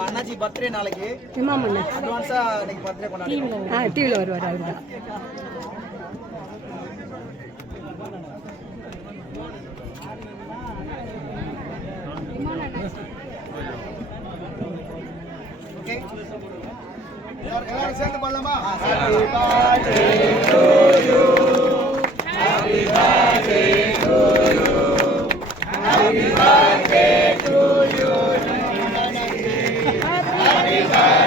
அண்ணாச்சி பர்த்டே நாளைக்கு. இமாமண்ணா அட்வான்ஸா இன்னைக்கு பர்த்டே கொண்டாடி ஆ டிவியில் வருவார் அவர் தான். எல்லாரும் சேர்ந்து பண்ணலாமா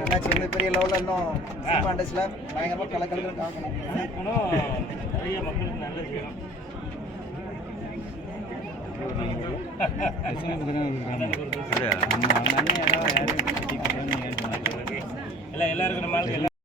அண்ணாச்சி வந்து பெரிய லெவலில் இன்னும் சினிமா இண்டஸ்ட்ரியில் பயங்கரமாக கலக்கலன்னு காக்கணும் நிறைய மக்களுக்கு நல்ல விஷயம் இல்லை எல்லாருக்கும் நம்ம ஆளுங்க